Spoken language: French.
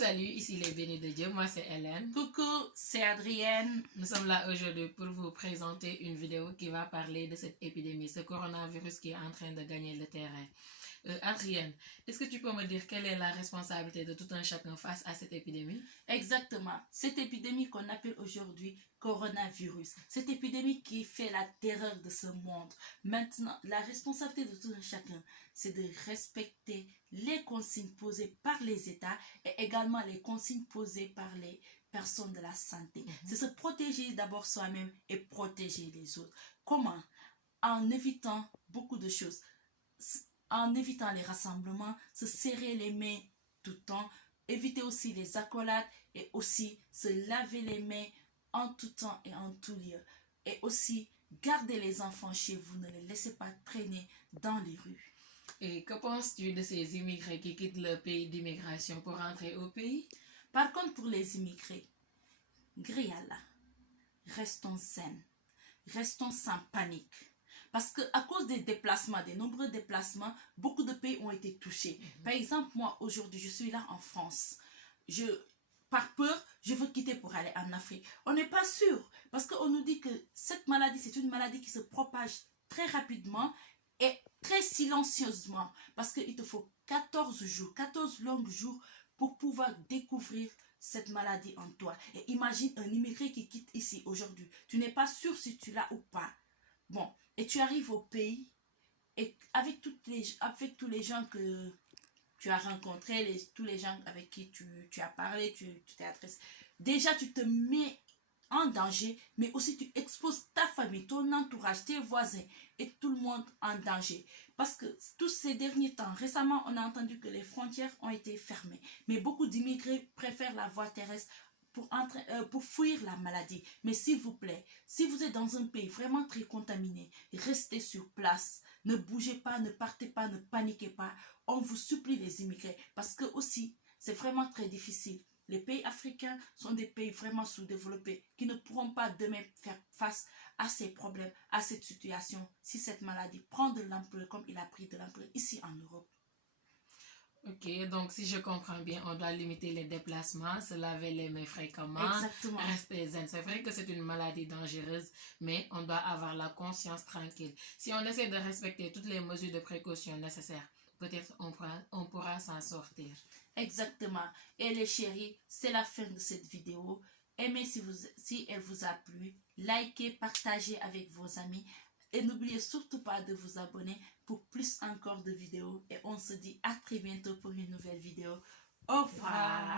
Salut, ici les bénis de Dieu, moi c'est Hélène. Coucou, c'est Adrienne. Nous sommes là aujourd'hui pour vous présenter une vidéo qui va parler de cette épidémie, ce coronavirus qui est en train de gagner le terrain. Adrienne, est-ce que tu peux me dire quelle est la responsabilité de tout un chacun face à cette épidémie? Exactement, cette épidémie qu'on appelle aujourd'hui coronavirus, cette épidémie qui fait la terreur de ce monde. Maintenant, la responsabilité de tout un chacun, c'est de respecter les consignes posées par les États et également les consignes posées par les personnes de la santé. C'est se protéger d'abord soi-même et protéger les autres. Comment? En évitant beaucoup de choses. En évitant les rassemblements, se serrer les mains tout le temps, éviter aussi les accolades et aussi se laver les mains en tout temps et en tout lieu. Et aussi, gardez les enfants chez vous, ne les laissez pas traîner dans les rues. Et que penses-tu de ces immigrés qui quittent le pays d'immigration pour rentrer au pays? Par contre, pour les immigrés, Griala, restons sains, restons sans panique. Parce qu'à cause des déplacements, des nombreux déplacements, beaucoup de pays ont été touchés. Par exemple, moi, aujourd'hui, je suis là en France. Par peur, je veux quitter pour aller en Afrique. On n'est pas sûr. Parce qu'on nous dit que cette maladie, c'est une maladie qui se propage très rapidement et très silencieusement. Parce qu'il te faut 14 jours, 14 longs jours pour pouvoir découvrir cette maladie en toi. Et imagine un immigré qui quitte ici aujourd'hui. Tu n'es pas sûr si tu l'as ou pas. Bon, et tu arrives au pays et avec tous les gens que tu as rencontrés, tous les gens avec qui tu as parlé, tu t'es adressé, déjà tu te mets en danger, mais aussi tu exposes ta famille, ton entourage, tes voisins et tout le monde en danger. Parce que tous ces derniers temps, récemment, on a entendu que les frontières ont été fermées, mais beaucoup d'immigrés préfèrent la voie terrestre pour fuir la maladie. Mais s'il vous plaît, si vous êtes dans un pays vraiment très contaminé, restez sur place. Ne bougez pas, ne partez pas, ne paniquez pas. On vous supplie les immigrés parce que aussi, c'est vraiment très difficile. Les pays africains sont des pays vraiment sous-développés qui ne pourront pas demain faire face à ces problèmes, à cette situation, si cette maladie prend de l'ampleur comme il a pris de l'ampleur ici en Europe. Ok, donc si je comprends bien, on doit limiter les déplacements, se laver les mains fréquemment, Exactement. rester zen. C'est vrai que c'est une maladie dangereuse, mais on doit avoir la conscience tranquille. Si on essaie de respecter toutes les mesures de précaution nécessaires, peut-être on pourra s'en sortir. Exactement. Et les chéris, c'est la fin de cette vidéo. Aimez si elle vous a plu, likez, partagez avec vos amis. Et n'oubliez surtout pas de vous abonner pour plus encore de vidéos. Et on se dit à très bientôt pour une nouvelle vidéo. Au revoir.